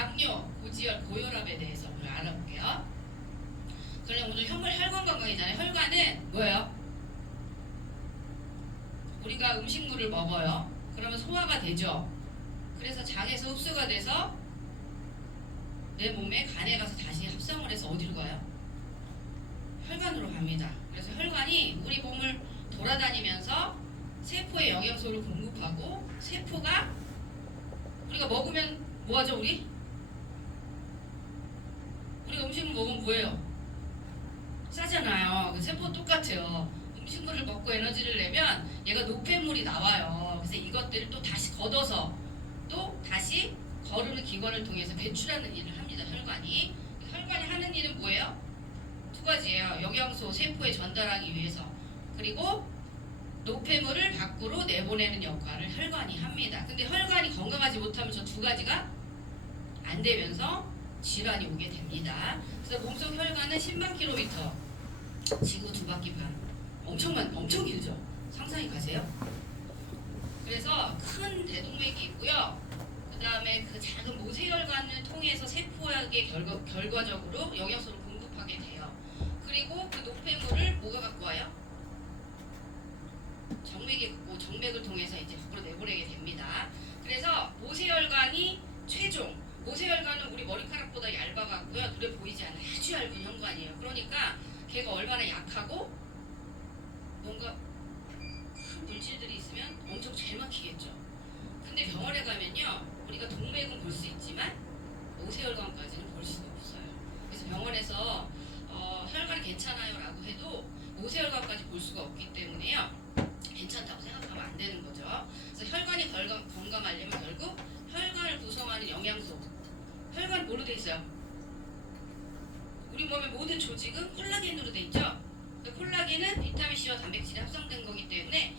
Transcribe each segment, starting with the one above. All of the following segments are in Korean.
당뇨, 고지혈, 고혈압에 대해서 오늘 알아볼게요. 그럼 오늘 혈관 건강이잖아요. 혈관은 뭐예요? 우리가 음식물을 먹어요. 그러면 소화가 되죠. 그래서 장에서 흡수가 돼서 내 몸에 간에 가서 다시 합성을 해서 어디로 가요? 혈관으로 갑니다. 그래서 혈관이 우리 몸을 돌아다니면서 세포에 영양소를 공급하고, 세포가 우리가 먹으면 뭐하죠? 우리가 음식을 먹으면 뭐예요? 싸잖아요. 그 세포 똑같아요. 음식물을 먹고 에너지를 내면 얘가 노폐물이 나와요. 그래서 이것들을 또 다시 걷어서 또 다시 거르는 기관을 통해서 배출하는 일을 합니다. 혈관이 하는 일은 뭐예요? 두 가지예요. 영양소 세포에 전달하기 위해서, 그리고 노폐물을 밖으로 내보내는 역할을 혈관이 합니다. 근데 혈관이 건강하지 못하면 저 두 가지가 안 되면서 질환이 오게 됩니다. 그래서 몸속 혈관은 10만 킬로미터, 지구 2바퀴 반. 엄청 길죠? 상상이 가세요? 그래서 큰 대동맥이 있고요. 그 다음에 그 작은 모세혈관을 통해서 세포에게 결과적으로 영양소를 공급하게 돼요. 그리고 그 노폐물을 뭐가 갖고 와요? 정맥이 있고, 정맥을 통해서 이제 밖으로 내보내게 됩니다. 그래서 모세혈관이 모세혈관은 우리 머리카락보다 얇아갖고요. 눈에 보이지 않는 아주 얇은 혈관이에요. 그러니까 걔가 얼마나 약하고 뭔가 큰 물질들이 있으면 엄청 잘 막히겠죠. 근데 병원에 가면요, 우리가 동맥은 볼 수 있지만 모세혈관까지는 볼 수가 없어요. 그래서 병원에서 혈관이 괜찮아요 라고 해도 모세혈관까지 볼 수가 없기 때문에요, 괜찮다고 생각하면 안 되는 거죠. 그래서 혈관이 건강하려면 결국 혈관을 구성하는 영양소, 혈관이 뭘로 돼 있어요? 우리 몸의 모든 조직은 콜라겐으로 돼 있죠. 콜라겐은 비타민C와 단백질이 합성된 거기 때문에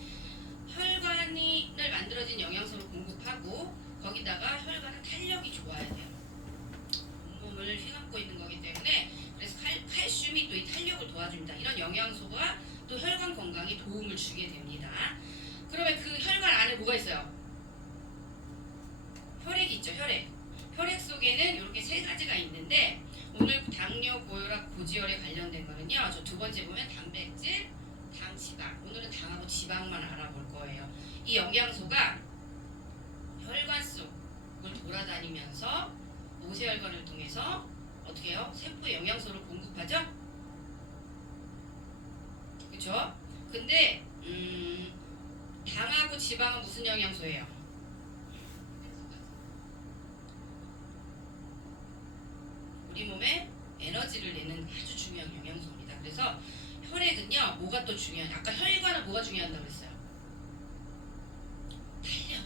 혈관을 만들어진 영양소를 공급하고, 거기다가 혈관은 탄력이 좋아야 돼요. 온몸을 휘감고 있는 거기 때문에, 그래서 칼슘이 또 이 탄력을 도와줍니다. 이런 영양소가 또 혈관 건강에 도움을 주게 됩니다. 그러면 그 혈관 안에 뭐가 있어요? 혈액이 있죠. 혈액 속에는 이렇게 세 가지가 있는데, 오늘 당뇨, 고혈압, 고지혈에 관련된 거는요, 저 두 번째 보면 단백질, 당, 지방. 오늘은 당하고 지방만 알아볼 거예요. 이 영양소가 혈관 속을 돌아다니면서 모세혈관을 통해서 어떻게 해요? 세포에 영양소를 공급하죠? 그쵸? 근데 당하고 지방은 무슨 영양소예요? 우리 몸에 에너지를 내는 아주 중요한 영양소입니다. 그래서 혈액은요, 뭐가 또 중요하냐? 아까 혈관은 뭐가 중요하다고 그랬어요? 탄력.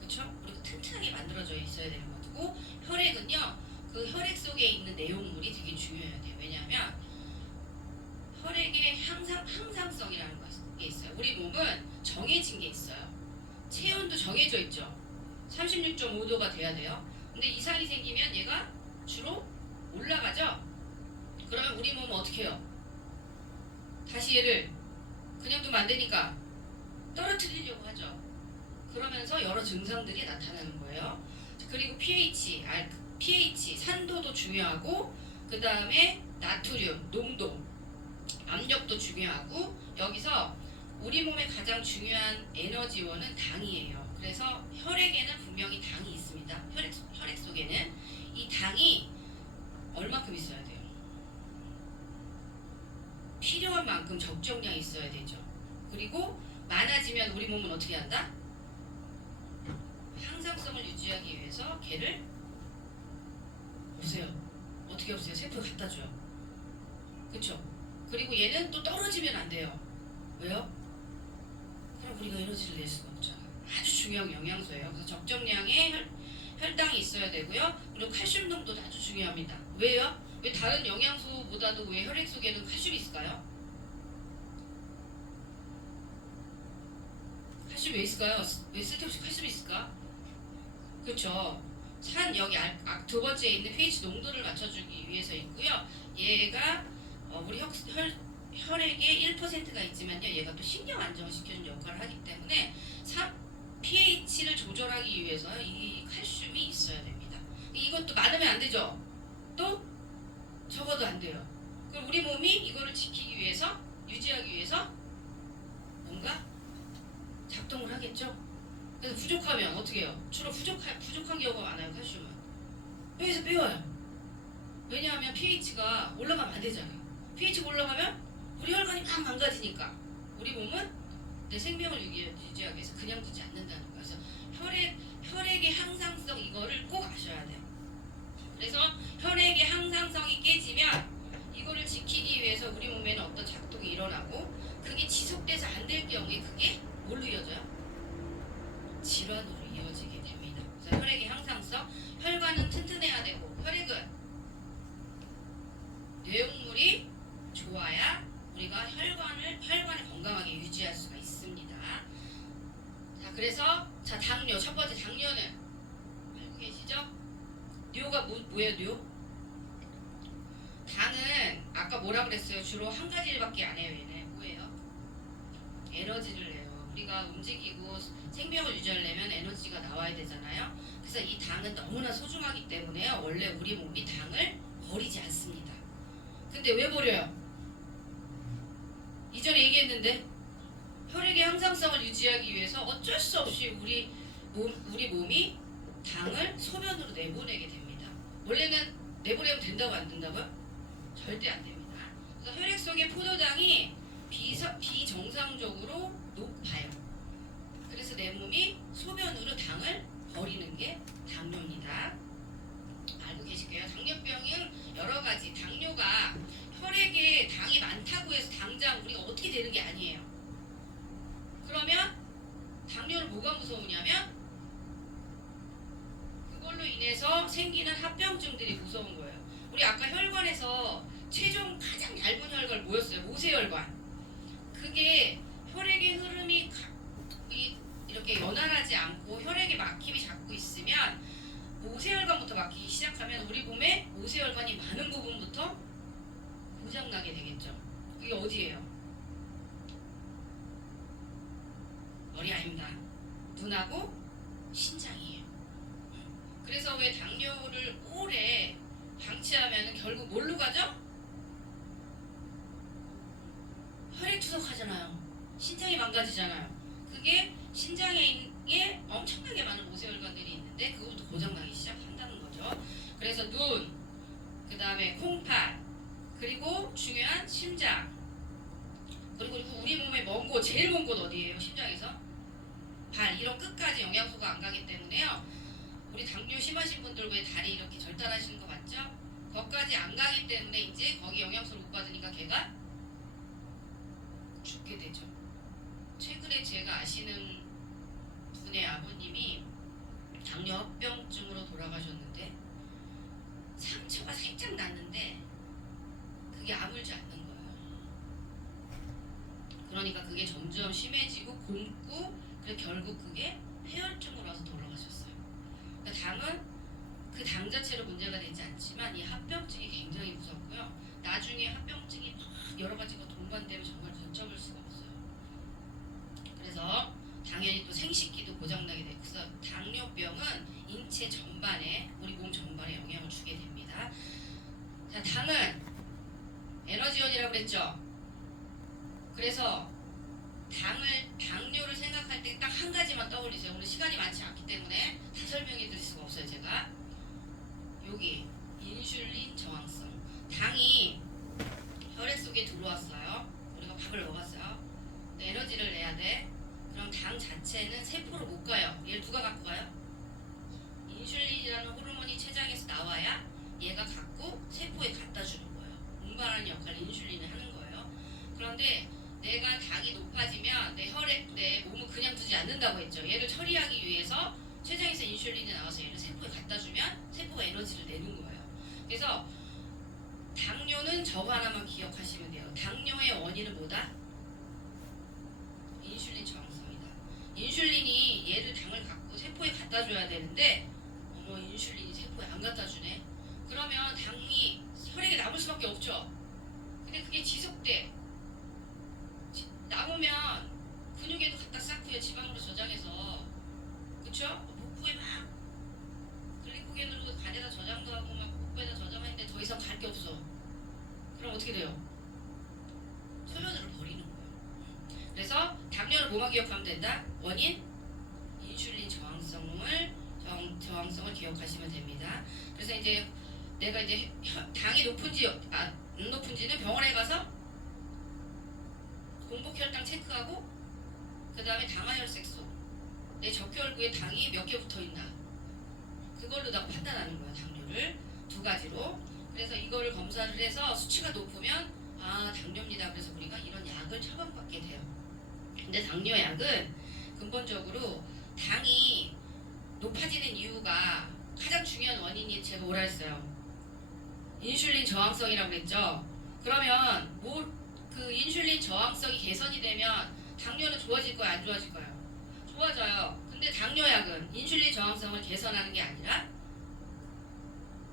그쵸? 우리가 튼튼하게 만들어져 있어야 되는 거고, 혈액은요, 그 혈액 속에 있는 내용물이 되게 중요해야 돼요. 왜냐하면 혈액에 항상성이라는 게 있어요. 우리 몸은 정해진 게 있어요. 체온도 정해져 있죠. 36.5도가 돼야 돼요. 근데 이상이 생기면 얘가 주로 올라가죠. 그러면 우리 몸은 어떻게 해요? 다시 얘를 그냥 두면 안 되니까 떨어뜨리려고 하죠. 그러면서 여러 증상들이 나타나는 거예요. 그리고 pH, 산도도 중요하고, 그 다음에 나트륨, 농도, 압력도 중요하고, 여기서 우리 몸의 가장 중요한 에너지원은 당이에요. 그래서 혈액에는 분명히 당이 있습니다. 혈액 속에는 이 당이 얼마큼 있어야 돼요? 필요한 만큼 적정량 있어야 되죠. 그리고 많아지면 우리 몸은 어떻게 한다? 항상성을 유지하기 위해서 걔를 보세요. 어떻게 없어요? 세포에 갖다 줘요. 그쵸? 그리고 얘는 또 떨어지면 안 돼요. 왜요? 그럼 우리가 에너지를 낼 수가 없잖아. 아주 중요한 영양소예요. 그래서 적정량의 혈당이 있어야 되고요. 그리고 칼슘 농도도 아주 중요합니다. 왜요? 왜 다른 영양소보다도 왜 혈액 속에는 칼슘이 있을까요? 칼슘 왜 있을까요? 왜 쓸데없이 칼슘이 있을까? 그렇죠. 여기 두 번째에 있는 pH 농도를 맞춰주기 위해서 있고요. 얘가 우리 혈액에 1%가 있지만요, 얘가 또 신경 안정을 시켜주는 역할을 하기 때문에 pH를 조절하기 위해서 이 칼슘이 있어야 됩니다. 이것도 많으면 안 되죠. 또 적어도 안 돼요. 그럼 우리 몸이 이거를 지키기 위해서, 유지하기 위해서 뭔가 작동을 하겠죠. 그래서 부족하면 어떻게 해요? 주로 부족한 경우가 많아요. 칼슘은 여기서 빼와요. 왜냐하면 pH가 올라가면 안 되잖아요. pH가 올라가면 우리 혈관이 막 망가지니까 우리 몸은 내 생명을 유지하기 위해서 그냥 두지 않는다는 거예요. 그래서 혈액의 항상성 이거를 꼭 아셔야 돼요. 그래서 혈액의 항상성이 깨지면 이거를 지키기 위해서 우리 몸에는 어떤 작동이 일어나고 그게 지속돼서 안 될 경우에 그게 뭘로 이어져요? 질환으로 이어지게 됩니다. 그래서 혈액의 항상성, 혈관은 튼튼해야 되고 혈액은 내용물이 좋아야 우리가 혈관을 건강하게 유지할 수가 있습니다. 자, 그래서 당뇨 첫 번째 당뇨는 알고 계시죠? 뇨가 뭐예요, 뇨? 당은 아까 뭐라 그랬어요? 주로 한 가지밖에 안 해요. 얘는 뭐예요? 에너지를 내요. 우리가 움직이고 생명을 유지하려면 에너지가 나와야 되잖아요. 그래서 이 당은 너무나 소중하기 때문에 원래 우리 몸이 당을 버리지 않습니다. 근데 왜 버려요? 이전에 얘기했는데 혈액의 항상성을 유지하기 위해서 어쩔 수 없이 우리 몸이 당을 소변으로 내보내게 됩니다. 원래는 내보내면 된다고 안 된다고요? 절대 안 됩니다. 그래서 혈액 속의 포도당이 비정상적으로 높아요. 그래서 내 몸이 소변으로 당을 버리는 게 당뇨입니다. 알고 계실게요? 당뇨병은 여러 가지. 당뇨가 혈액에 당이 많다고 해서 당장 우리가 어떻게 되는 게 아니에요. 그러면 당뇨를 뭐가 무서우냐면 그걸로 인해서 생기는 합병증들이 무서운 거예요. 우리 아까 혈관에서 최종 가장 얇은 혈관 뭐였어요? 모세혈관. 그게 혈액의 흐름이 이렇게 연한하지 않고 혈액의 막힘이 자꾸 있으면 모세혈관부터 막히기 시작하면 우리 몸에 모세혈관이 많은 부분부터 고장나게 되겠죠. 그게 어디예요? 머리 아닙니다. 눈하고 신장이에요. 그래서 왜 당뇨를 오래 방치하면 결국 뭘로 가죠? 혈액 투석하잖아요. 신장이 망가지잖아요. 그게 신장에 엄청나게 많은 모세혈관들이 있는데 그것도 고장나기 시작한다는 거죠. 그래서 눈, 그 다음에 콩팥, 그리고 중요한 심장, 그리고 우리 몸의 먼 곳, 제일 먼 곳 어디예요? 심장에서? 발, 이런 끝까지 영양소가 안 가기 때문에요. 우리 당뇨 심하신 분들 왜 다리 이렇게 절단하시는 거 맞죠? 거기까지 안 가기 때문에 이제 거기 영양소를 못 받으니까 걔가 죽게 되죠. 최근에 제가 아시는 분의 아버님이 당뇨병증으로 돌아가셨는데 상처가 살짝 났는데 그게 아물지 않는 거예요. 그러니까 그게 점점 심해지고 굼고 결국 그게 폐혈증으로 와서 돌아가셨어요. 그러니까 당은 그 당 자체로 문제가 되지 않지만 이 합병증이 굉장히 무섭고요. 나중에 합병증이 막 여러 가지가 동반되면 정말 걷잡을 수가 없어요. 그래서 당연히 또 생식기도 고장나게 되고, 그래서 당뇨병은 인체 전반에, 우리 몸 전반에 영향을 주게 됩니다. 자, 당은 에너지원이라고 그랬죠. 그래서 당뇨를 생각할 때 딱 한 가지만 떠올리세요. 오늘 시간이 많지 않기 때문에 다 설명해 드릴 수가 없어요. 제가 여기 인슐린 저항성. 당이 혈액 속에 들어왔어요. 우리가 밥을 먹었어요. 에너지를 내야 돼. 그럼 당 자체는 세포로 못 가요. 얘를 누가 갖고 가요? 인슐린이라는 호르몬이 췌장에서 나와야 얘가 갖고 세포에 갖다 주는 거예요. 운반하는 역할을 인슐린이 하는 거예요. 그런데 내가 당이 높아지면 내 몸은 그냥 두지 않는다고 했죠. 얘를 처리하기 위해서 췌장에서 인슐린이 나와서 얘를 세포에 갖다 주면 세포가 에너지를 내는 거예요. 그래서 당뇨는 저거 하나만 기억하시면 돼요. 당뇨의 원인은 뭐다? 인슐린 저항성이다. 인슐린이 얘를 당을 갖고 세포에 갖다 줘야 되는데 인슐린이 세포에 안 갖다 주네. 그러면 당이 혈액에 남을 수밖에 없죠. 근데 그게 지속돼. 남으면 근육에도 갖다 쌓고요. 지방으로 저장해서. 그쵸? 복부에 막 글리코겐으로 간에다 그럼 어떻게 돼요? 소변으로 버리는 거예요. 그래서 당뇨를 뭐만 기억하면 된다? 원인 인슐린 저항성을 기억하시면 됩니다. 그래서 이제 내가 이제 당이 높은지 안 높은지는 병원에 가서 공복 혈당 체크하고 그 다음에 당화혈색소 내 적혈구에 당이 몇 개 붙어 있나 그걸로 다 판단하는 거야. 당뇨를 두 가지로. 그래서 이거를 검사를 해서 수치가 높으면 아 당뇨입니다. 그래서 우리가 이런 약을 처방받게 돼요. 근데 당뇨약은 근본적으로 당이 높아지는 이유가 가장 중요한 원인이 제가 뭐라 했어요? 인슐린 저항성이라고 그랬죠. 그러면 그 인슐린 저항성이 개선이 되면 당뇨는 좋아질 거야, 안 좋아질 거야? 좋아져요. 근데 당뇨약은 인슐린 저항성을 개선하는 게 아니라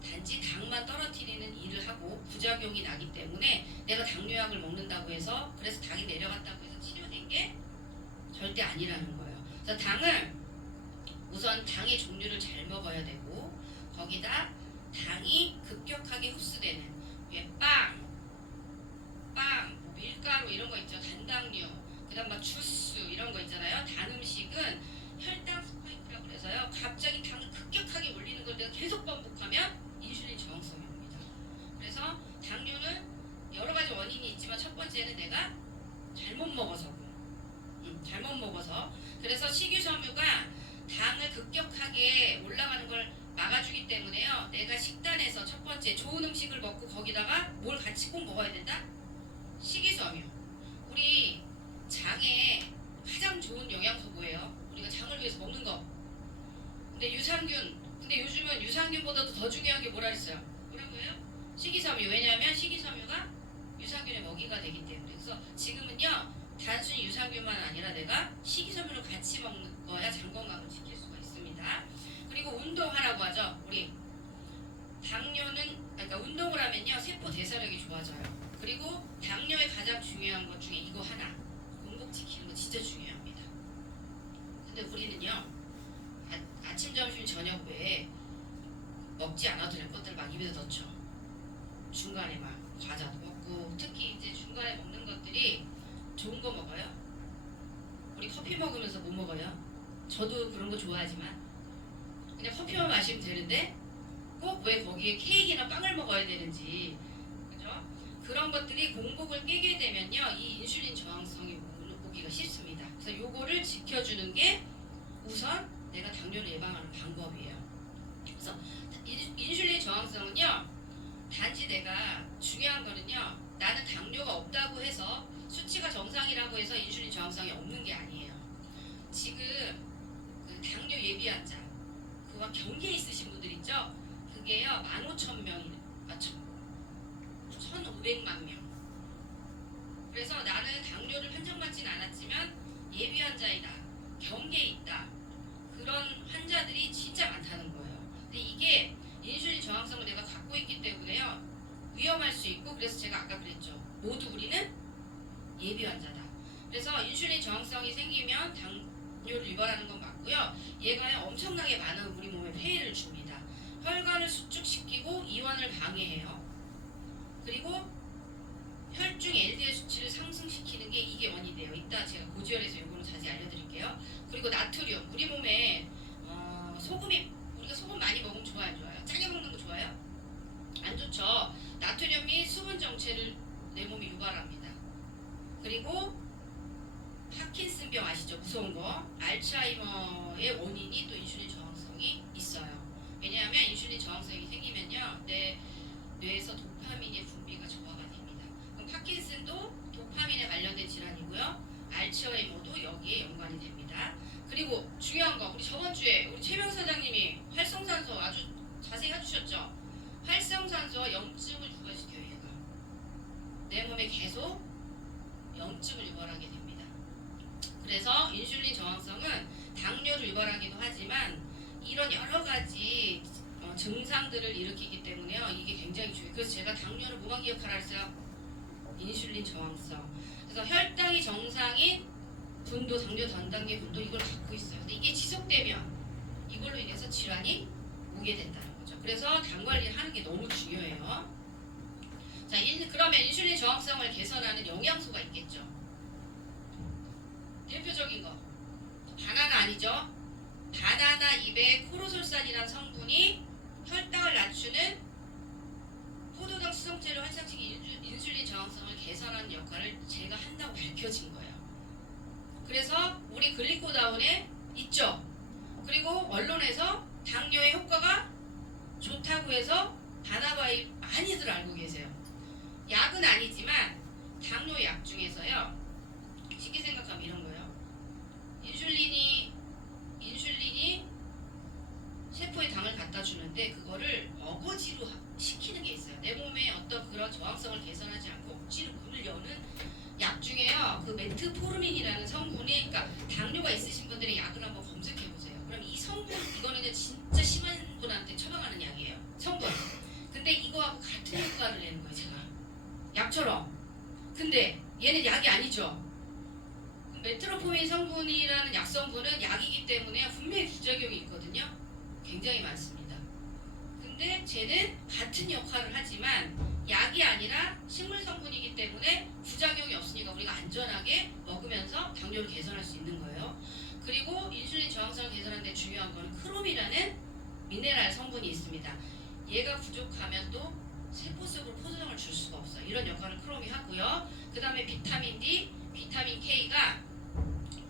단지 당만 떨어뜨리는 일을 하고 부작용이 나기 때문에 내가 당뇨약을 먹는다고 해서 그래서 당이 내려갔다고 해서 치료된 게 절대 아니라는 거예요. 그래서 당을 우선 당의 종류를 잘 먹어야 되고 거기다 당이 급격하게 흡수되는 빵, 밀가루 이런 거 있죠. 단당류, 그다음 막 주스 이런 거 있잖아요. 단 음식은 혈당 스파이크라고 그래서요. 갑자기 당이 급격하게 올리는 걸 내가 계속 반복하면 인슐린 저항성이 옵니다. 그래서 당뇨는 여러 가지 원인이 있지만 첫 번째는 내가 잘못 먹어서 그래서 식이섬유가 당을 급격하게 올라가는 걸 막아주기 때문에요. 내가 식단에서 첫 번째 좋은 음식을 먹고 거기다가 뭘 같이 꼭 먹어야 된다? 식이섬유. 우리 장에 가장 좋은 영양소 뭐예요? 우리가 장을 위해서 먹는 거. 근데 유산균. 근데 요즘은 유산균보다도 더 중요한 게 뭐라 했어요? 뭐라고 해요? 식이섬유. 왜냐하면 식이섬유가 유산균의 먹이가 되기 때문에. 그래서 지금은요. 단순히 유산균만 아니라 내가 식이섬유를 같이 먹는 거야 장 건강을 지킬 수가 있습니다. 그리고 운동하라고 하죠. 우리 당뇨는 그러니까 운동을 하면요. 세포 대사력이 좋아져요. 그리고 당뇨의 가장 중요한 것 중에 이거 하나. 공복 지키는 거 진짜 중요합니다. 근데 우리는요. 아침, 점심, 저녁 외에 먹지 않아도 될 것들 막 입에서 넣죠. 중간에 막 과자도 먹고 특히 이제 중간에 먹는 것들이 좋은 거 먹어요? 우리 커피 먹으면서 뭐 먹어요? 저도 그런 거 좋아하지만 그냥 커피만 마시면 되는데 꼭 왜 거기에 케이크나 빵을 먹어야 되는지 그죠? 그런 것들이 공복을 깨게 되면요 이 인슐린 저항성이 오기가 쉽습니다. 그래서 요거를 지켜주는 게 우선 내가 당뇨를 예방하는 방법이에요. 그래서 인슐린 저항성은요 단지 내가 중요한 거는요 나는 당뇨가 없다고 해서 수치가 정상이라고 해서 인슐린 저항성이 없는 게 아니에요. 지금 그 당뇨 예비 환자 그와 경계에 있으신 분들 있죠? 그게요 15,000명이 1,500만 명. 그래서 나는 당뇨를 판정받진 않았지만 예비 환자이다, 경계에 있다 그런 환자들이 진짜 많다는 거예요. 근데 이게 인슐린 저항성을 내가 갖고 있기 때문에요 위험할 수 있고 그래서 제가 아까 그랬죠. 모두 우리는 예비 환자다. 그래서 인슐린 저항성이 생기면 당뇨를 유발하는 건 맞고요. 얘가 엄청나게 많은 우리 몸에 폐해를 줍니다. 혈관을 수축시키고 이완을 방해해요. 그리고 혈중 LDL 수치를 상승시키는 게 이게 원인이 돼요. 이따 제가 고지혈에서 이거는 자세히 알려드릴게요. 그리고 나트륨. 우리 몸에 소금이 우리가 소금 많이 먹으면 좋아요, 안 좋아요? 짜게 먹는 거 좋아요? 안 좋죠. 나트륨이 수분 정체를 내 몸이 유발합니다. 그리고 파킨슨병 아시죠? 무서운 거. 알츠하이머의 원인이 또 인슐린 저항성이 있어요. 왜냐하면 인슐린 저항성이 생기면요 내 뇌에서 도파민의 분비가 저하가 됩니다. 그럼 파킨슨도 도파민에 관련된 질환이고요. 알츠하이머도 여기에 연관이 됩니다. 그리고 중요한 거 우리 저번 주에 우리 최병 사장님이 활성산소 아주 자세히 해주셨죠? 활성산소와 염증을 유발시켜요. 얘가 내 몸에 계속 염증을 유발하게 됩니다. 그래서 인슐린 저항성은 당뇨를 유발하기도 하지만 이런 여러 가지 증상들을 일으키기 때문에요. 이게 굉장히 중요해요. 그래서 제가 당뇨를 뭐만 기억하라 했어요? 인슐린 저항성. 그래서 혈당이 정상인 분도 당뇨 전단계 분도 이걸 갖고 있어요. 근데 이게 지속되면 이걸로 인해서 질환이 오게 된다는 거죠. 그래서 당 관리를 하는 게 너무 중요해요. 자, 그러면 인슐린 저항성을 개선하는 영양소가 있겠죠. 대표적인 거 바나나 아니죠? 바나나 잎에 코르솔산이라는 성분이 혈당을 낮추는 포도당 수성체를 환상시킨 인슐린 저항성을 개선하는 역할을 제가 한다고 밝혀진 거예요. 그래서 우리 글리코다운에 있죠. 그리고 언론에서 당뇨의 효과가 좋다고 해서 바나바잎 많이들 알고 계세요. 약은 아니지만 당뇨 약 중에서요. 쉽게 생각하면 이런 거예요. 인슐린이 세포에 당을 갖다 주는데 그거를 어거지로 시키는 게 있어요. 내 몸에 어떤 그런 저항성을 개선하지 않고 억지로 문을 여는 약 중에요. 그 메트포르민이라는 성분이, 그러니까 당뇨가 있으신 분들이 약을 한번 검색해 보세요. 그럼 이 성분, 이거는 진짜 심한 분한테 처방하는 약이에요. 성분. 근데 이거하고 같은 효과를 내는 거예요, 제가. 약처럼. 근데 얘는 약이 아니죠. 메트로포민 성분이라는 약성분은 약이기 때문에 분명히 부작용이 있거든요. 굉장히 많습니다. 근데 쟤는 같은 역할을 하지만 약이 아니라 식물 성분이기 때문에 부작용이 없으니까 우리가 안전하게 먹으면서 당뇨를 개선할 수 있는 거예요. 그리고 인슐린 저항성을 개선하는 데 중요한 거는 크롬이라는 미네랄 성분이 있습니다. 얘가 부족하면 또 세포 속으로 포도당을 줄 수가 없어요. 이런 역할을 크롬이 하고요. 그 다음에 비타민 D, 비타민 K가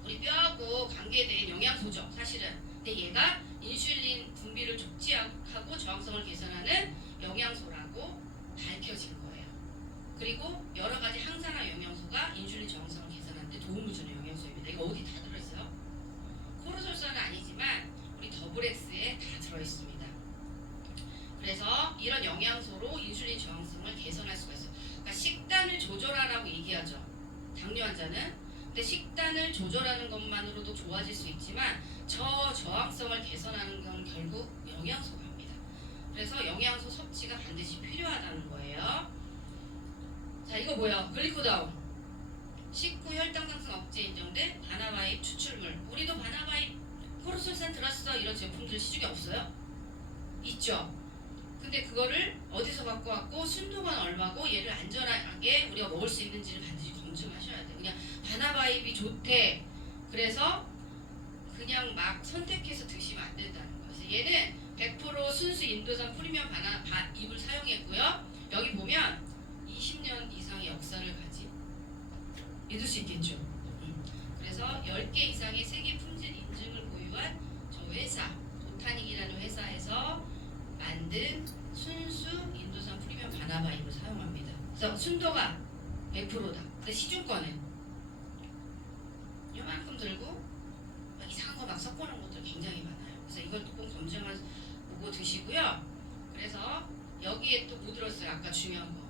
우리 뼈하고 관계된 영양소죠, 사실은. 근데 얘가 인슐린 분비를 촉진하고 저항성을 개선하는 영양소라고 밝혀진 거예요. 그리고 여러 가지 항산화 영양소가 인슐린 저항성을 개선하는 데 도움을 주는 영양소입니다. 이거 어디 다 들어있어요? 코르솔산은 아니지만 우리 더블엑스에 다 들어있습니다. 그래서 이런 영양소로 인슐린 저항성을 개선할 수가 있어요. 그러니까 식단을 조절하라고 얘기하죠, 당뇨 환자는. 근데 식단을 조절하는 것만으로도 좋아질 수 있지만 저항성을 개선하는 건 결국 영양소가 합니다. 그래서 영양소 섭취가 반드시 필요하다는 거예요. 자, 이거 뭐야? 글리코다운. 식후 혈당 상승 억제 인정된 바나바잎 추출물. 우리도 바나바잎 코르솔산 들었어 이런 제품들 시중에 없어요? 있죠. 근데 그거를 어디서 갖고 왔고 순도가 얼마고 얘를 안전하게 우리가 먹을 수 있는지를 반드시 검증하셔야 돼요. 그냥 바나바잎이 좋대 그래서 그냥 막 선택해서 드시면 안 된다는 거예요. 그래서 얘는 100% 순수 인도산 프리미엄 바나바잎을 사용했고요. 여기 보면 20년 이상의 역사를 가진, 믿을 수 있겠죠. 그래서 10개 이상의 세계 품질 인증을 보유한 저 회사 보타닉이라는 회사에서 만든 순수 인도산 프리미엄 바나바잎을 사용합니다. 그래서 순도가 100%다. 근데 시중권은 요만큼 들고 막 이상한 거 막 섞어놓은 것들 굉장히 많아요. 그래서 이걸 꼭 검증하고 드시고요. 그래서 여기에 또 뭐 들었어요? 아까 중요한 거.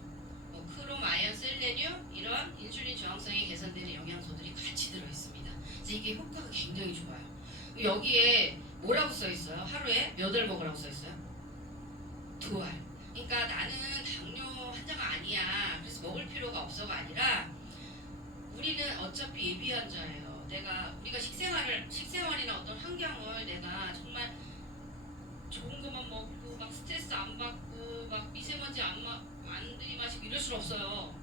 뭐 크롬, 아연, 셀레늄 이런 인슐린 저항성이 개선되는 영양소들이 같이 들어있습니다. 그래서 이게 효과가 굉장히 좋아요. 여기에 뭐라고 써있어요? 하루에 몇 알 먹으라고 써있어요? 2알. 그러니까 나는 당뇨 환자가 아니야. 그래서 먹을 필요가 없어가 아니라 우리는 어차피 예비 환자예요. 우리가 식생활이나 어떤 환경을 내가 정말 좋은 것만 먹고 막 스트레스 안 받고 막 미세먼지 안 들이마시고 이럴 수 없어요.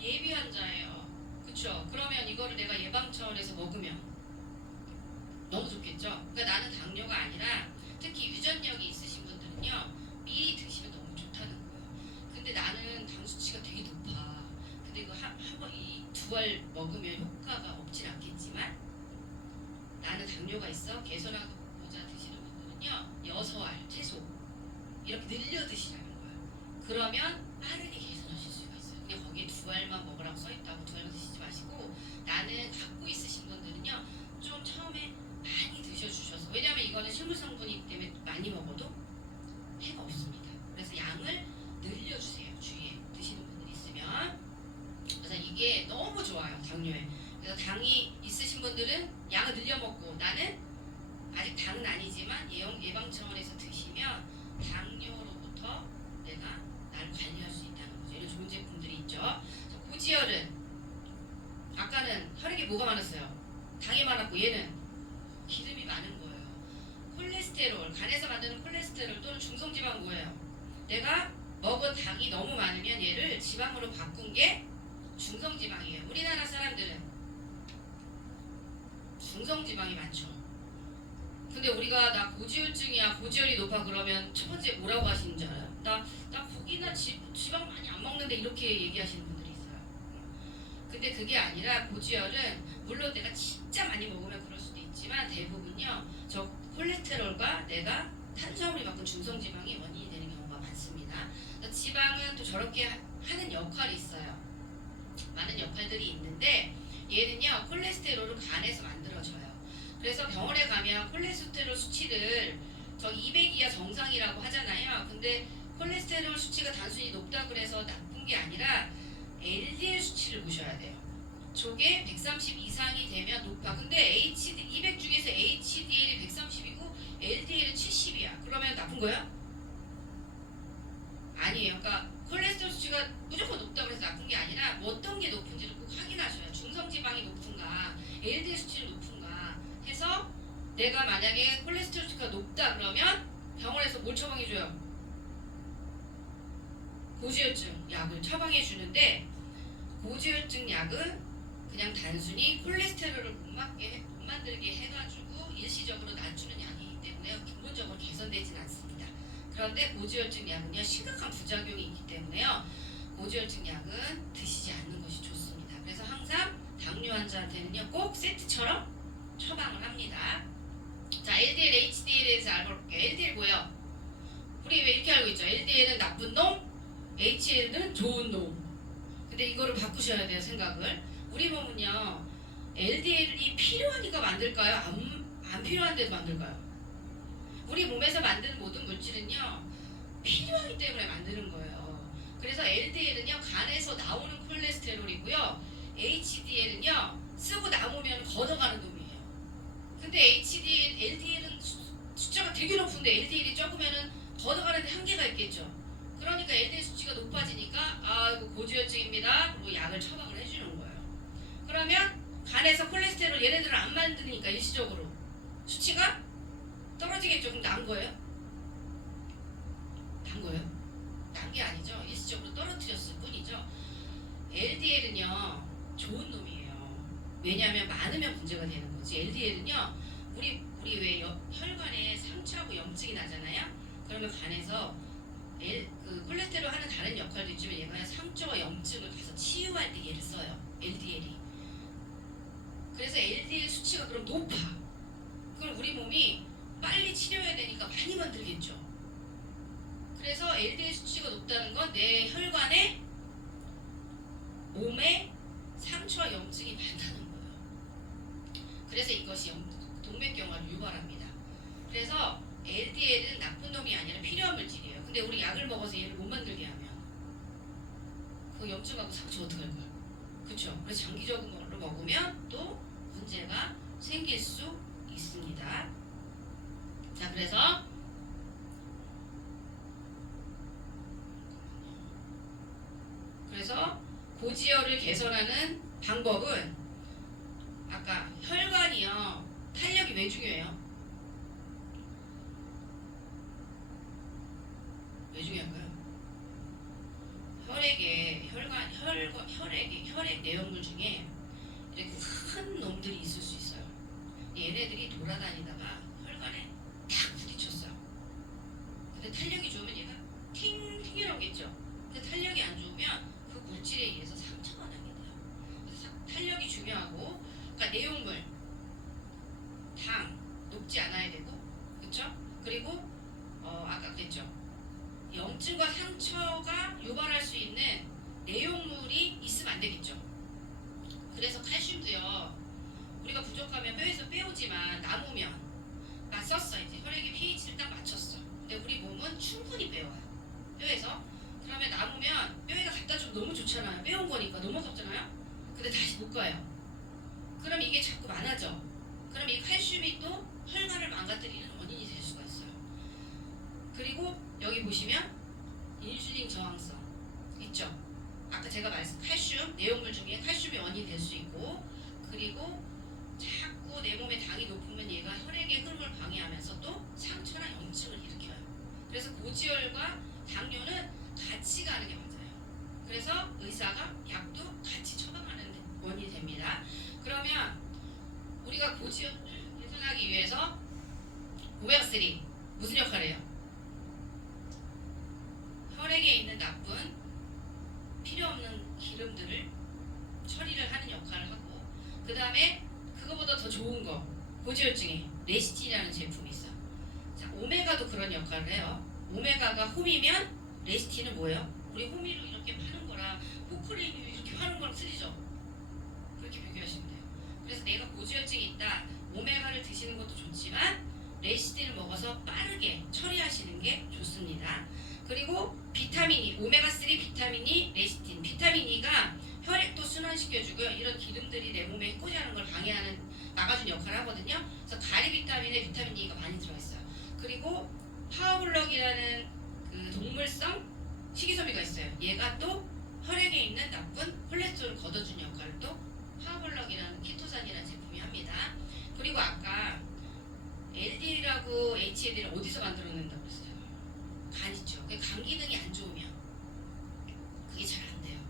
예비 환자예요. 그쵸? 그러면 이거를 내가 예방 차원에서 먹으면 너무 좋겠죠? 그러니까 나는 당뇨가 아니라 특히 유전력이 있으신 분들은요 미리 드시면 너무 좋다는 거예요. 근데 나는 당 수치가 되게 높아. 근데 이거 한번 이 2알 먹으면 효과가 없진 않겠지만 나는 당뇨가 있어 개선하고자 드시는 분들은요 6알 최소 이렇게 늘려 드시라는 거예요. 그러면 빠르게 개선하실 수가 있어요. 그냥 거기에 2알만 먹으라고 써있다고 2알 드시지 마시고 나는 갖고 있으신 분들은요 좀 처음에 많이 드셔주셔서, 왜냐하면 이거는 식물 성분이기 때문에 많이 먹어도 해가 없습니다. 그래서 양을 늘려주세요. 주위에 드시는 분들이 있으면. 그래서 이게 너무 좋아요, 당뇨에. 그래서 당이 있으신 분들은 양을 늘려 먹고, 나는 아직 당은 아니지만 예방 차원에서 드시면 당뇨로부터 내가 나를 관리할 수 있다는 거죠. 이런 좋은 제품들이 있죠. 고지혈은 아까는 혈액에 뭐가 많았어요? 당이 많았고 얘는 기름이 많은 거예요. 콜레스테롤, 간에서 만드는 콜레스테롤 또는 중성지방 뭐예요? 내가 먹은 당이 너무 많으면 얘를 지방으로 바꾼 게 중성지방이에요. 우리나라 사람들은 중성지방이 많죠. 근데 우리가 나 고지혈증이야, 고지혈이 높아 그러면 첫 번째 뭐라고 하시는 줄 알아요? 나 고기나 지방 많이 안 먹는데 이렇게 얘기하시는 분들이 있어요. 근데 그게 아니라 고지혈은 물론 내가 진짜 많이 먹으면 그럴 수도 있지만 대부분요 저 콜레스테롤과 내가 탄수화물이 바꾼 중성지방이 원인이 되는 경우가 많습니다. 지방은 또 저렇게 하는 역할이 있어요. 많은 역할들이 있는데 얘는요 콜레스테롤을 간에서 만들어져요. 그래서 병원에 가면 콜레스테롤 수치를 저 200 이하 정상이라고 하잖아요. 근데 콜레스테롤 수치가 단순히 높다 그래서 나쁜 게 아니라 LDL 수치를 보셔야 돼요. 저게 130 이상이 되면 높아. 근데 200 중에서 HDL이 130이고 LDL은 70이야. 그러면 나쁜 거야? 아니에요. 그러니까 콜레스테롤 수치가 무조건 높다고 해서 나쁜 게 아니라 뭐 어떤 게 높은지를 꼭 확인하셔요. 중성지방이 높은가, LDL 수치를 높은가 해서 내가 만약에 콜레스테롤 수치가 높다 그러면 병원에서 뭘 처방해줘요? 고지혈증 약을 처방해주는데 고지혈증 약은 그냥 단순히 콜레스테롤을 못 만들게 해가지고 일시적으로 낮추는 약이기 때문에 근본적으로 개선되진 않습니다. 그런데 고지혈증 약은요 심각한 부작용이 있기 때문에요 고지혈증 약은 드시지 않는 것이 좋습니다. 그래서 항상 당뇨 환자한테는요 꼭 세트처럼 처방을 합니다. 자, LDL, HDL에 대해서 알아볼게요. LDL 뭐예요? 우리 왜 이렇게 알고 있죠? LDL은 나쁜 놈, HDL은 좋은 놈. 근데 이거를 바꾸셔야 돼요 생각을. 우리 몸은요 LDL이 필요하니까 만들까요? 안 필요한데도 만들까요? 우리 몸에서 만드는 모든 물질은요 필요하기 때문에 만드는 거예요. 그래서 LDL은요 간에서 나오는 콜레스테롤이고요 HDL은요 쓰고 남으면 걷어가는 놈이에요. 근데 LDL은 숫자가 되게 높은데 LDL이 적으면은 걷어가는데 한계가 있겠죠. 그러니까 LDL 수치가 높아지니까 아 이거 고지혈증입니다. 그리고 약을 처방을 해주는 거예요. 그러면 간에서 콜레스테롤 얘네들을 안 만드니까 일시적으로 수치가 떨어지겠죠. 그럼 난 거예요? 난 거예요? 난 게 아니죠. 일시적으로 떨어뜨렸을 뿐이죠. LDL은요 좋은 놈이에요. 왜냐하면 많으면 문제가 되는 거지. LDL은요 우리 왜 혈관에 상처하고 염증이 나잖아요. 그러면 간에서 그 콜레스테롤 하는 다른 역할도 있지만 얘가 상처와 염증을 가서 치유할 때 얘를 써요. LDL이. 그래서 LDL 수치가 그럼 높아. 그럼 우리 몸이 빨리 치료해야 되니까 많이 만들겠죠. 그래서 LDL 수치가 높다는 건 내 혈관에 몸에 상처와 염증이 많다는 거예요. 그래서 이것이 동맥경화를 유발합니다. 그래서 LDL은 나쁜 놈이 아니라 필요한 물질이에요. 근데 우리 약을 먹어서 얘를 못 만들게 하면 그 염증하고 상처 어떡할 거야? 그쵸? 그래서 장기적으로 먹으면 또 문제가 생길 수 있습니다. 자, 그래서 고지혈을 개선하는 방법은 아까 혈관이요 탄력이 왜 중요해요? 왜 중요할까요? 혈액 내용물 중에 이렇게 큰 놈들이 있을 수 있어요. 얘네들이 돌아다니다가 혈관에 탁 부딪혔어요. 근데 탄력이 좋으면 얘가 팅 튕겨나오겠죠. 근데 탄력이 안 좋으면 그 물질에 의해서 상처가 나게 돼요. 그래서 탄력이 중요하고, 그러니까 내용물, 당 높지 않아야 되고, 그렇죠? 그리고 아까 그랬죠. 염증과 상처가 유발할 수 있는 내용물이 있으면 안 되겠죠. 그래서 칼슘도요. 우리가 부족하면 뼈에서 빼오지만 남으면 나 썼어 이제 혈액의 pH를 딱 맞췄어. 근데 우리 몸은 충분히 빼와요. 뼈에서. 그러면 남으면 뼈에다 갖다 주면 너무 좋잖아요. 빼온 거니까 너무 아깝잖아요. 근데 다시 못 가요. 그럼 이게 자꾸 많아져. 그럼 이 칼슘이 또 혈관을 망가뜨리는 원인이 될 수가 있어요. 그리고 여기 보시면 인슐린 저항성 있죠. 아까 제가 칼슘 내용물 중에 칼슘이 원인이 될 수 있고, 그리고 자꾸 내 몸에 당이 높으면 얘가 혈액의 흐름을 방해하면서 또 상처나 염증을 일으켜요. 그래서 고지혈과 당뇨는 같이 가는 오메가3 무슨 역할을 해요? 혈액에 있는 나쁜 필요 없는 기름들을 처리를 하는 역할을 하고, 그 다음에 그거보다 더 좋은 거, 고지혈증에 레시틴이라는 제품이 있어. 자, 오메가도 그런 역할을 해요. 오메가가 홈이면 레시틴은 뭐예요? 우리 홈이로 이렇게 파는 거랑 포크레인으로 이렇게 파는 거랑 틀리죠. 그렇게 비교하시면 돼요. 그래서 내가 고지혈증이 있다, 오메가를 드시는 것도 좋지만 레시틴을 먹어서 빠르게 처리하시는 게 좋습니다. 그리고 비타민이, 오메가3 비타민이 레시틴, 비타민 E가 혈액도 순환시켜주고요. 이런 기름들이 내 몸에 해코지하는 걸 방해하는, 막아주는 역할을 하거든요. 그래서 가리 비타민에 비타민 E가 많이 들어있어요. 그리고 파워블럭이라는 그 동물성 식이섬유가 있어요. 얘가 또 혈액에 있는 나쁜 콜레스테롤을 걷어주는 역할을 또 파워블럭이라는 키토산이라는 제품이 합니다. 그리고 아까 LDL하고 HDL을 어디서 만들어낸다고 그랬어요? 간 있죠. 간 기능이 안 좋으면 그게 잘 안 돼요.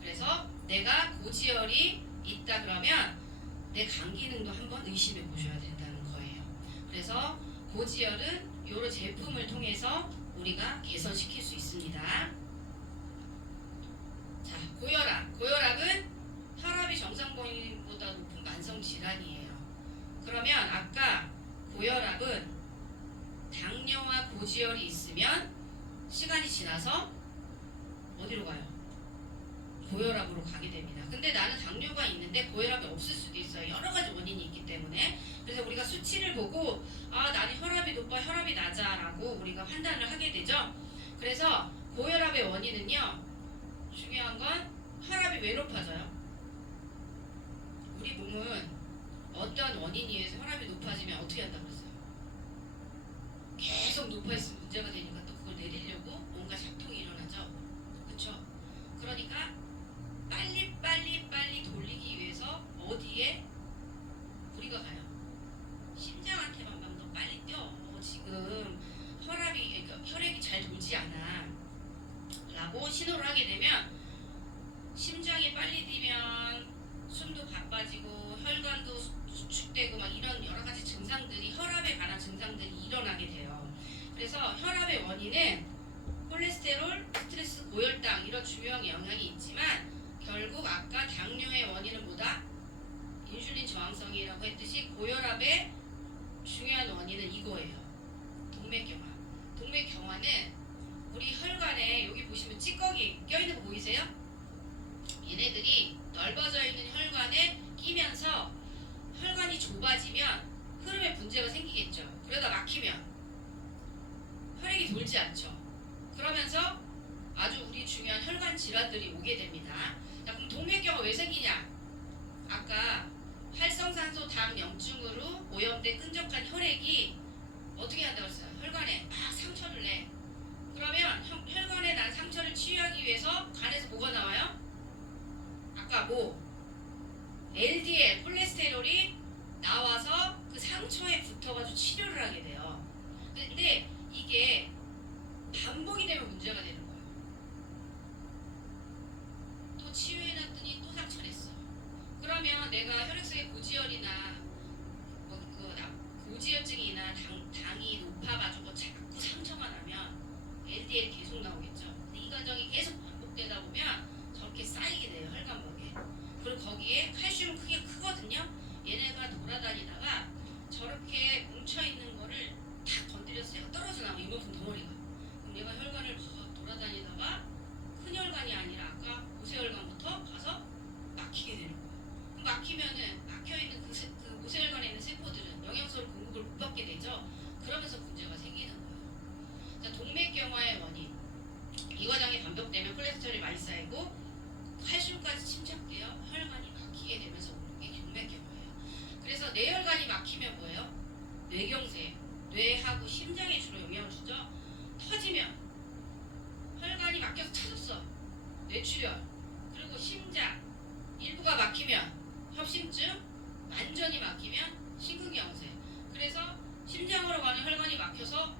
그래서 내가 고지혈이 있다 그러면 내 간 기능도 한번 의심해 보셔야 된다는 거예요. 그래서 고지혈은 이런 제품을 통해서 우리가 개선시킬 수 있습니다. 자, 고혈압. 고혈압은 혈압이 정상보다 높은 만성 질환이에요. 그러면 아까 고혈압은 당뇨와 고지혈이 있으면 시간이 지나서 어디로 가요? 고혈압으로 가게 됩니다. 근데 나는 당뇨가 있는데 고혈압이 없을 수도 있어요. 여러 가지 원인이 있기 때문에. 그래서 우리가 수치를 보고 아, 나는 혈압이 높아, 혈압이 낮아라고 우리가 판단을 하게 되죠. 그래서 고혈압의 원인은요, 중요한 건 혈압이 왜 높아져요? 우리 몸은 어떤 원인에 의해서 혈압이 높아지면 어떻게 한다고 그랬어요? 계속 높아있으면 문제가 되니까 또 그걸 내리려고 뭔가 작동이 일어나죠. 그렇죠? 그러니까 빨리 돌리기 위해서 어디에 우리가 가요? 심장한테만 더 빨리 뛰어. 지금 혈압이, 그러니까 혈액이 잘 돌지 않아 라고 신호를 하게 되면 심장이 빨리 뛰면 숨도 바빠지고 혈관도 수축되고 막 이런 여러 가지 증상들이, 혈압에 관한 증상들이 일어나게 돼요. 그래서 혈압의 원인은 콜레스테롤, 스트레스, 고혈당 이런 중요한 영향이 있지만 결국 아까 당뇨의 원인은 뭐다? 인슐린 저항성이라고 했듯이 고혈압의 중요한 원인은 이거예요. 동맥경화. 동맥경화는 우리 혈관에 여기 보시면 찌꺼기 껴있는 거 보이세요? 얘네들이 넓어져 있는 혈관에 끼면서 혈관이 좁아지면 흐름에 문제가 생기겠죠. 그러다 막히면 혈액이 돌지 않죠. 그러면서 아주 우리 중요한 혈관 질환들이 오게 됩니다. 자, 그럼 동맥경화 왜 생기냐? 아까 활성산소 당염증으로 오염된 끈적한 혈액이 어떻게 한다고 했어요? 혈관에 막 상처를 내. 그러면 혈관에 난 상처를 치유하기 위해서 간에서 뭐가 나와요? 아까 뭐 LDL 콜레스테롤이 나와서 그 상처에 붙어가지고 치료를 하게 돼요. 근데 이게 반복이 되면 문제가 되는 거예요. 또 치유해놨더니 또 상처냈어. 그러면 내가 혈액 속에 고지혈이나 고지혈증이나 당이 높아가지고 자꾸 상처가 나면 LDL이 계속 나오겠죠. 근데 이 과정이 계속 반복되다 보면 저렇게 쌓이게 돼요, 혈관벽에. 그리고 거기에 칼슘은 크게 크거든요. 얘네가 돌아다니다가 저렇게 뭉쳐있는 거를 탁 건드려서 얘가 떨어져 나와, 이만큼 덩어리가. 그럼 얘가 혈관을 돌아다니다가 큰 혈관이 아니라 아까 모세혈관부터 가서 막히게 되는 거예요. 그럼 막히면은 막혀있는 그 모세혈관에 있는 세포들은 영양소를 공급을 못 받게 되죠. 그러면서 문제가 생기는 거예요. 자, 동맥경화의 원인. 이 과정이 반복되면 콜레스테롤이 많이 쌓이고 칼슘까지 침착돼요. 혈관이 막히게 되면서 오는 게 동맥경화예요. 그래서 뇌혈관이 막히면 뭐예요? 뇌경색, 뇌하고 심장에 주로 영향을 주죠. 터지면 혈관이 막혀서 터졌어. 뇌출혈. 그리고 심장 일부가 막히면 협심증, 완전히 막히면 심근경색. 그래서 심장으로 가는 혈관이 막혀서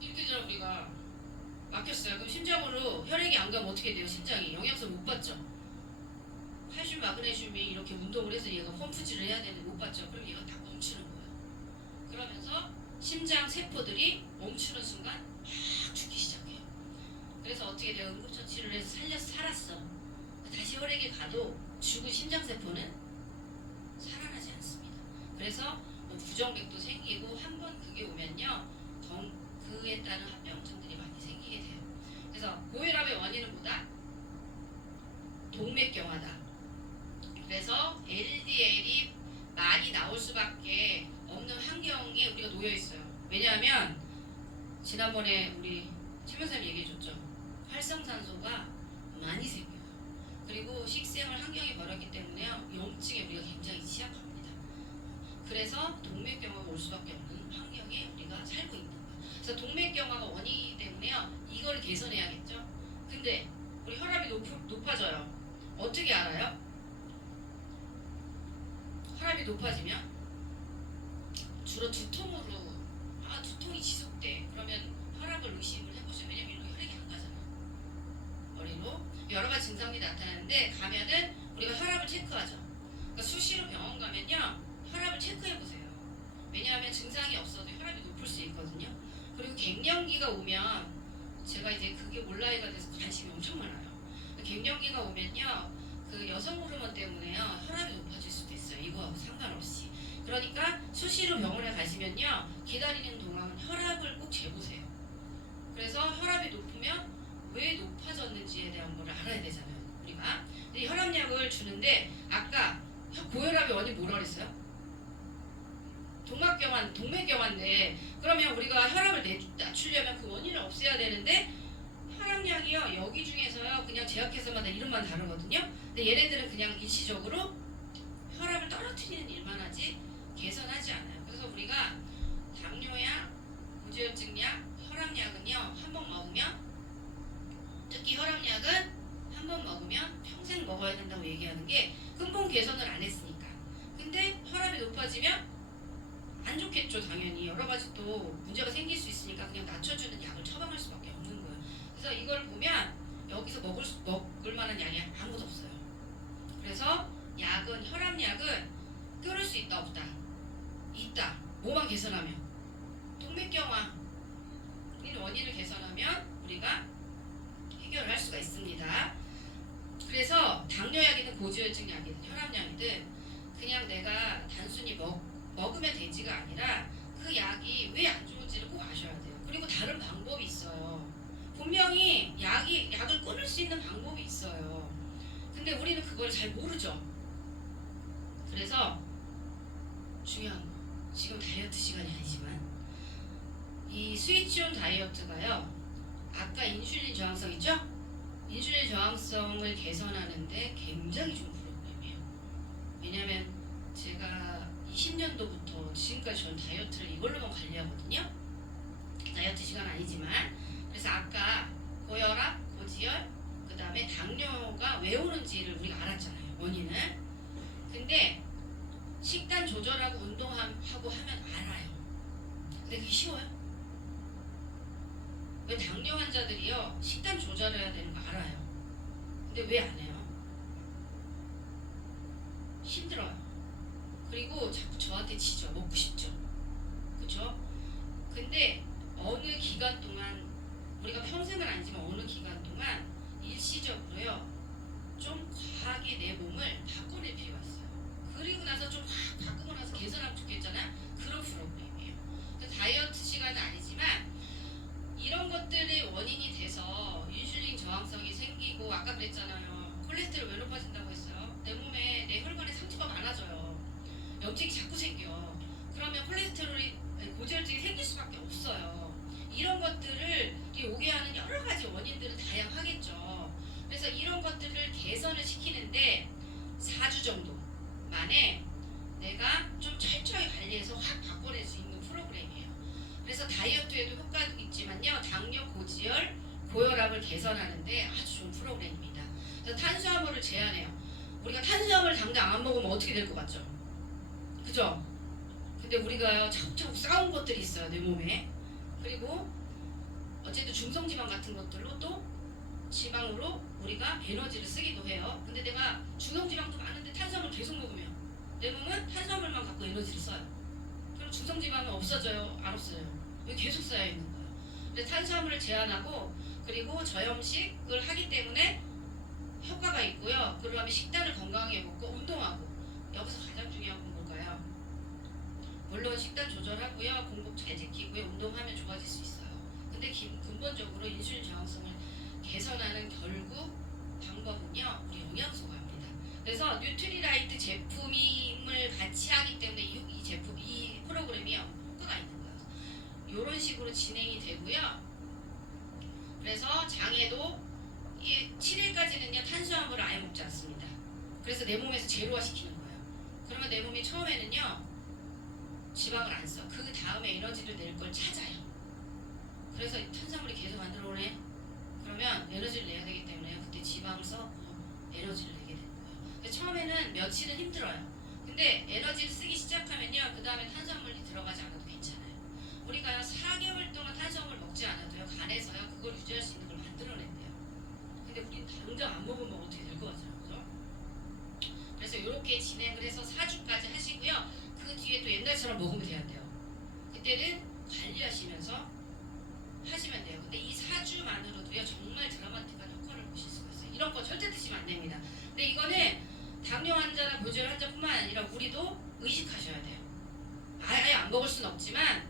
이렇게 되잖아. 우리가 막혔어요. 그럼 심장으로 혈액이 안 가면 어떻게 돼요? 심장이 영양소를 못 받죠. 칼슘, 마그네슘이 이렇게 운동을 해서 얘가 펌프질을 해야 되는데 못 받죠. 그럼 얘가 딱 멈추는 거예요. 그러면서 심장 세포들이 멈추는 순간 막 죽기 시작해요. 그래서 어떻게 내가 응급처치를 해서 살았어. 다시 혈액이 가도 죽은 심장세포는 살아나지 않습니다. 그래서 뭐 부정맥도 생기고 한 번 그게 오면요, 그에 따른 합병증들이 많이 생기게 돼요. 그래서 고혈압의 원인은 뭐다? 동맥경화다. 그래서 LDL이 많이 나올 수밖에 없는 환경에 우리가 놓여 있어요. 왜냐하면 지난번에 우리 최 변호사님 얘기해줬죠. 활성산소가 많이 생겨요. 그리고 식생활 환경이 벌었기 때문에요, 염증에 우리가 굉장히 취약합니다. 그래서 동맥경화가 올 수밖에 없는 환경에 우리가 살고 있는 거예요. 그래서 동맥경화가 원인이기 때문에요, 이걸 개선해야겠죠. 근데 우리 혈압이 높아져요. 어떻게 알아요? 혈압이 높아지면 주로 두통으로, 두통이 지속돼. 그러면 혈압을 의심을 해보시면, 왜냐면 이렇게 혈액이 안 가잖아요. 머리로 여러 가지 증상이 나타나는데, 가면은 우리가 혈압을 체크하죠. 그러니까 수시로 병원 가면요, 혈압을 체크해 보세요. 왜냐하면 증상이 없어도 혈압이 높을 수 있거든요. 그리고 갱년기가 오면, 제가 이제 그게 온라인가 돼서 관심이 엄청 많아요. 갱년기가 오면요, 그 여성 호르몬 때문에요, 혈압이 높아질 수도 있어요. 이거하고 상관없이. 그러니까 수시로 병원에 가시면요, 기다리는 동안 혈압을 꼭 재보세요. 그래서 혈압이 높으면 왜 높아졌는지에 대한 걸 알아야 되잖아요, 우리가. 근데 혈압약을 주는데, 아까 고혈압의 원인 뭐라 그랬어요? 동맥경화인데, 그러면 우리가 혈압을 낮추려면 그 원인을 없애야 되는데, 혈압약이요, 여기 중에서요, 그냥 제약회사마다 이름만 다르거든요. 근데 얘네들은 그냥 일시적으로 혈압을 떨어뜨리는 일만 하지 개선하지 않아요. 그래서 우리가 당뇨약, 고지혈증약, 혈압약은요, 한 번 먹으면, 특히 혈압약은 한 번 먹으면 평생 먹어야 된다고 얘기하는 게, 근본 개선을 안 했으니까. 근데 혈압이 높아지면 안 좋겠죠, 당연히. 여러 가지 또 문제가 생길 수 있으니까 그냥 낮춰주는 약을 처방할 수밖에 없는 거예요. 그래서 이걸 보면 여기서 먹을 만한 약이 아무것도 없어요. 그래서 약은, 혈압약은 끊을 수 있다 없다? 있다. 뭐만 개선하면? 동맥경화 원인을 개선하면 우리가 해결을 할 수가 있습니다. 그래서 당뇨약이든 고지혈증 약이든 혈압약이든 그냥 내가 단순히 먹으면 되지가 아니라, 그 약이 왜 안 좋은지를 꼭 아셔야 돼요. 그리고 다른 방법이 있어요. 분명히 약을 끊을 수 있는 방법이 있어요. 근데 우리는 그걸 잘 모르죠. 그래서 중요한 거, 지금 다이어트 시간이 아니지만 이 스위치온 다이어트가요, 아까 인슐린 저항성 있죠? 인슐린 저항성을 개선하는데 굉장히 좋은 프로그램이에요. 왜냐면 제가 20년도부터 지금까지 저는 다이어트를 이걸로만 관리하거든요. 다이어트 시간 아니지만. 그래서 아까 고혈압, 고지혈, 그 다음에 당뇨가 왜 오는지를 우리가 알았잖아요, 원인을. 근데 식단 조절하고 운동하고 하면 알아요. 근데 그게 쉬워요? 왜 당뇨 환자들이요, 식단 조절해야 되는 거 알아요. 근데 왜 안 해요? 힘들어요. 그리고 자꾸 저한테 지죠. 먹고 싶죠. 그쵸? 근데 어느 기간 동안, 우리가 평생은 아니지만 어느 기간 동안 일시적으로요, 좀 과하게 내 몸을 바꿔낼 필요가 있어요. 그리고 나서 좀 확 바꾸고 나서 개선하면 좋겠잖아요. 그런 프로그램이에요. 다이어트 시간은 아니지만 이런 것들이 원인이 돼서 인슐린 저항성이 생기고, 아까 그랬잖아요, 콜레스테롤 왜 높아진다고 했어요? 내 몸에, 내 혈관에 상처가 많아져요. 염증이 자꾸 생겨. 그러면 고지혈증이 생길 수밖에 없어요. 이런 것들을 오게 하는 여러 가지 원인들은 다양하겠죠. 그래서 이런 것들을 개선을 시키는데 4주 정도 만에 내가 좀 철저히 관리해서 확 바꿔낼 수 있는 프로그램이에요. 그래서 다이어트에도 효과도 있지만요, 당뇨, 고지혈, 고혈압을 개선하는데 아주 좋은 프로그램입니다. 그래서 탄수화물을 제한해요. 우리가 탄수화물 당장 안 먹으면 어떻게 될 것 같죠? 그죠? 근데 우리가 차곡차곡 쌓은 것들이 있어요, 내 몸에. 그리고 어쨌든 중성지방 같은 것들로 또 지방으로 우리가 에너지를 쓰기도 해요. 근데 내가 중성지방도 많은데 탄수화물 계속 먹으면 내 몸은 탄수화물만 갖고 에너지를 써요. 그럼 그럼 중성지방은 없어져요? 안 없어져요? 여기 계속 쌓여 있는 거예요. 근데 탄수화물을 제한하고 그리고 저염식을 하기 때문에 효과가 있고요. 그다음에 식단을 건강하게 먹고 운동하고 여기서 가장 중요한 건 뭘까요? 물론 식단 조절하고요. 공복 잘 지키고요. 운동하면 좋아질 수 있어요. 근데 근본적으로 인슐린 저항성을 개선하는 결국 방법은요. 우리 영양소가 합니다. 그래서 뉴트리라이트 제품을 같이 하기 때문에 이 제품, 이 프로그램이 효과가 있는 거예요. 이런 식으로 진행이 되고요. 그래서 장에도 7일까지는요 탄수화물을 아예 먹지 않습니다. 그래서 내 몸에서 제로화 시키는 거예요. 그러면 내 몸이 처음에는요 지방을 안 써. 그 다음에 에너지를 낼 걸 찾아요. 그래서 탄수화물이 계속 안 들어오네. 그러면 에너지를 내야 되기 때문에 그때 지방을 써서 에너지를 내게 되는 거예요. 근데 처음에는 며칠은 힘들어요. 근데 에너지를 쓰기 시작하면요 그 다음에 탄수화물이 들어가지 않아도 괜찮아요. 우리가 4개월 동안 탄수화물 먹지 않아도요 간에서요 그걸 유지할 수 있는 걸 만들어낸대요. 근데 우린 당장 안 먹으면 어떻게 될 것 같아요, 그죠? 그래서 이렇게 진행을 해서 4주까지 하시고요. 그 뒤에 또 옛날처럼 먹으면 돼야 돼요. 그때는 관리하시면서 하시면 돼요. 근데 이 4주만으로도요 정말 드라마틱한 효과를 보실 수가 있어요. 이런 거 절대 드시면 안 됩니다. 근데 이거는 당뇨 환자나 고지혈 환자뿐만 아니라 우리도 의식하셔야 돼요. 아예 안 먹을 수는 없지만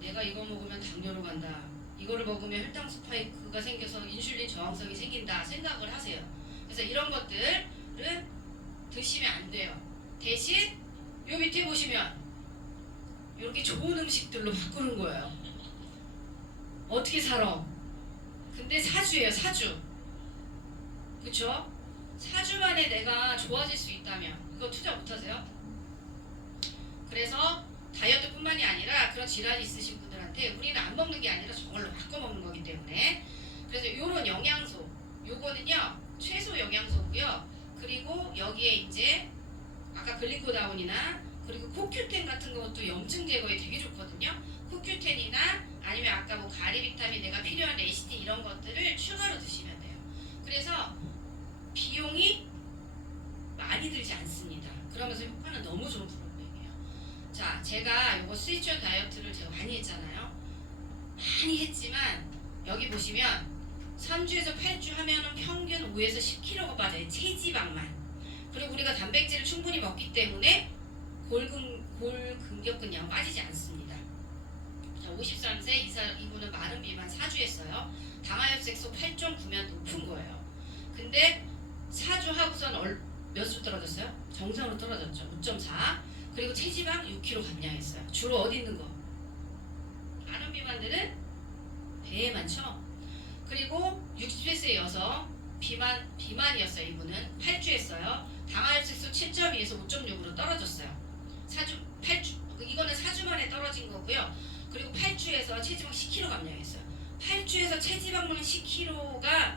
내가 이거 먹으면 당뇨로 간다. 이거를 먹으면 혈당 스파이크가 생겨서 인슐린 저항성이 생긴다 생각을 하세요. 그래서 이런 것들은 드시면 안 돼요. 대신 요 밑에 보시면 이렇게 좋은 음식들로 바꾸는 거예요. 어떻게 살아? 근데 4주예요. 4주. 그쵸? 4주 만에 내가 좋아질 수 있다면 이거 투자 못하세요? 그래서 다이어트뿐만이 아니라 그런 질환이 있으신 분들한테 우리는 안 먹는 게 아니라 저걸로 바꿔 먹는 거기 때문에 그래서 이런 영양소 요거는요 최소 영양소고요. 그리고 여기에 이제 아까 글리코다운이나 그리고 코큐텐 같은 것도 염증 제거에 되게 좋거든요. 코큐텐이나 아니면 아까 뭐 가리 비타민 내가 필요한 레시틴 이런 것들을 추가로 드시면 돼요. 그래서 비용이 많이 들지 않습니다. 그러면서 효과는 너무 좋은 프로그램이에요. 자, 제가 요거 스위치온 다이어트를 제가 많이 했잖아요. 많이 했지만 여기 보시면 3주에서 8주 하면은 평균 5에서 10kg가 빠져요. 체지방만. 그리고 우리가 단백질을 충분히 먹기 때문에 골근격근 양 빠지지 않습니다. 자, 53세 이분은 마른 비만 4주 했어요. 당화혈색소 8.9면 높은 거예요. 근데 4주 하고선 몇 수 떨어졌어요? 정상으로 떨어졌죠. 5.4. 그리고 체지방 6kg 감량했어요. 주로 어디 있는 거? 마른 비만들은 배에 많죠. 그리고 60세 여성 비만이었어요. 이분은 8주 했어요. 당화혈색소 7.2에서 5.6으로 떨어졌어요. 8주 이거는 4주 만에 떨어진 거고요. 그리고 8주에서 체지방 10kg 감량했어요. 8주에서 체지방만 10kg가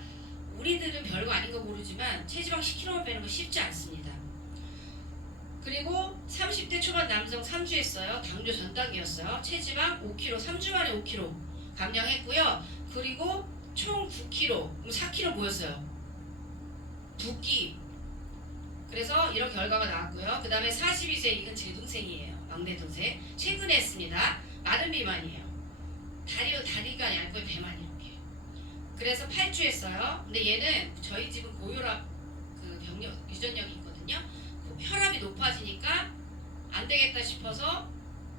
우리들은 별거 아닌 거 모르지만 체지방 10kg만 빼는 거 쉽지 않습니다. 그리고 30대 초반 남성 3주 했어요. 당뇨 전 단계였어요. 체지방 5kg, 3주 만에 5kg 감량했고요. 그리고 총 9kg, 그럼 4kg 뭐였어요? 붓기. 그래서 이런 결과가 나왔고요. 그 다음에 42세 이건 제 동생이에요. 막내 동생. 최근에 했습니다. 마른 비만이에요. 다리가 얇고요. 배만 이렇게. 그래서 8주 했어요. 근데 얘는 저희 집은 고혈압 그 병력 유전력이 있거든요. 혈압이 높아지니까 안 되겠다 싶어서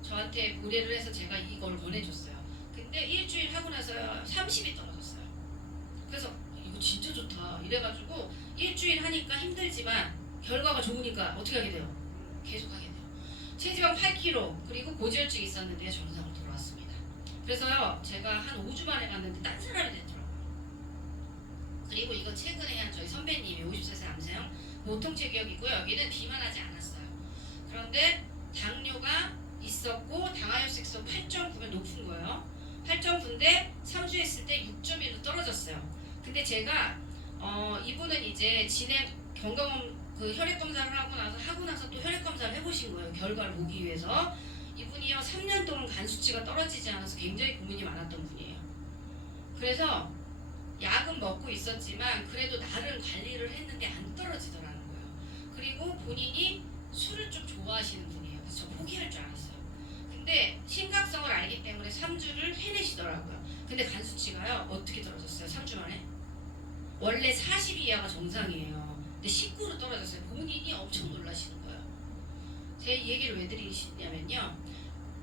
저한테 의뢰를 해서 제가 이걸 보내줬어요. 근데 일주일 하고 나서 30이 떨어졌어요. 그래서 이거 진짜 좋다 이래가지고 일주일 하니까 힘들지만 결과가 좋으니까 어떻게 하게 돼요? 계속 하게 돼요. 체지방 8kg 그리고 고지혈증이 있었는데 정상으로 돌아왔습니다. 그래서요 제가 한 5주 만에 갔는데 딴 사람이 됐더라고요. 그리고 이거 최근에 한 저희 선배님이 54세 남성 보통 체격이고요. 여기는 비만하지 않았어요. 그런데 당뇨가 있었고 당화혈색소 8.9면 높은 거예요. 8.9인데 3주 했을 때 6.1로 떨어졌어요. 근데 제가 이분은 이제 건강 그 혈액 검사를 하고 나서 또 혈액 검사를 해보신 거예요. 결과를 보기 위해서. 이분이요 3년 동안 간 수치가 떨어지지 않아서 굉장히 고민이 많았던 분이에요. 그래서 약은 먹고 있었지만 그래도 나름 관리를 했는데 안 떨어지더라는 거예요. 그리고 본인이 술을 좀 좋아하시는 분이에요. 그래서 저 포기할 줄 알았어요. 근데 심각성을 알기 때문에 3주를 해내시더라고요. 근데 간 수치가요 어떻게 떨어졌어요? 3주 만에? 원래 40 이하가 정상이에요. 근데 19로 떨어졌어요. 본인이 엄청 놀라시는 거예요. 제 이 얘기를 왜 드리냐면요.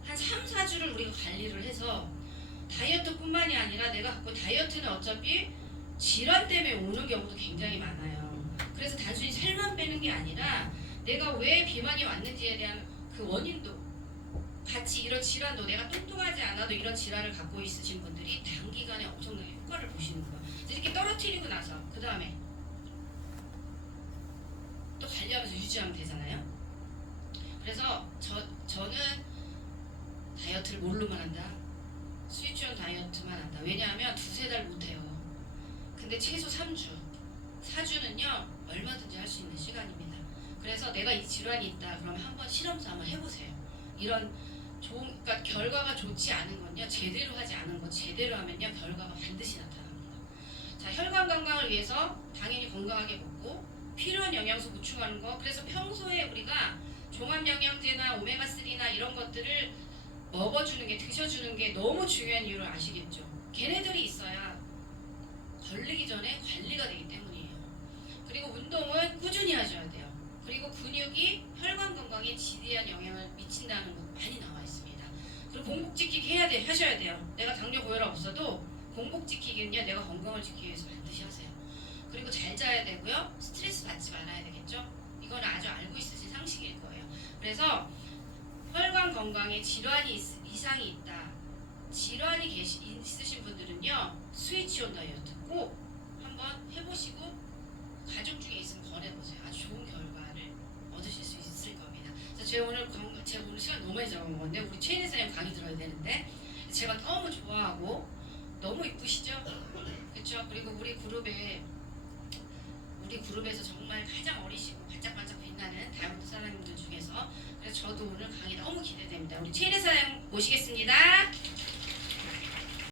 한 3, 4주를 우리가 관리를 해서 다이어트뿐만이 아니라 내가 갖고 다이어트는 어차피 질환 때문에 오는 경우도 굉장히 많아요. 그래서 단순히 살만 빼는 게 아니라 내가 왜 비만이 왔는지에 대한 그 원인도 같이 이런 질환도 내가 뚱뚱하지 않아도 이런 질환을 갖고 있으신 분들이 단기간에 엄청난 효과를 보시는 거예요. 이렇게 떨어뜨리고 나서 그 다음에 또 관리하면서 유지하면 되잖아요. 그래서 저는 다이어트를 뭘로만 한다? 스위치온 다이어트만 한다. 왜냐하면 두세 달 못해요. 근데 최소 3주, 4주는요 얼마든지 할 수 있는 시간입니다. 그래서 내가 이 질환이 있다 그러면 한번 실험서 한번 해보세요. 이런 그러니까 결과가 좋지 않은 건요 제대로 하지 않은 것 제대로 하면요 결과가 반드시 나타납니다. 자, 혈관 건강을 위해서 당연히 건강하게 먹고 필요한 영양소 보충하는 거. 그래서 평소에 우리가 종합영양제나 오메가3나 이런 것들을 먹어주는 게 드셔주는 게 너무 중요한 이유를 아시겠죠? 걔네들이 있어야 걸리기 전에 관리가 되기 때문이에요. 그리고 운동은 꾸준히 하셔야 돼요. 그리고 근육이 혈관 건강에 지대한 영향을 미친다는 거 많이 나와 있습니다. 그리고 공복 지키기 하셔야 돼요. 내가 당뇨 고혈압 없어도 공복 지키기는요 내가 건강을 지키기 위해서 반드시 하세요. 그리고 잘 자야 되고요. 스트레스 받지 말아야 되겠죠? 이건 아주 알고 있으신 상식일 거예요. 그래서 혈관 건강에 질환이 이상이 있다. 질환이 있으신 분들은요 스위치온 다이어트 꼭 한번 해보시고 가족 중에 있으면 권해보세요. 아주 좋은 결과를 얻으실 수 있을 겁니다. 그래서 제가 오늘 시간 너무 많이 잡은 건데 우리 최인혜 선생님 강의 들어야 되는데 제가 너무 좋아하고 너무 이쁘시죠? 그렇죠? 그리고 우리 그룹에서 정말 가장 어리시고 반짝반짝 빛나는 다이어트 사장님들 중에서 그래서 저도 오늘 강의 너무 기대됩니다. 우리 최인혜 사장님 모시겠습니다.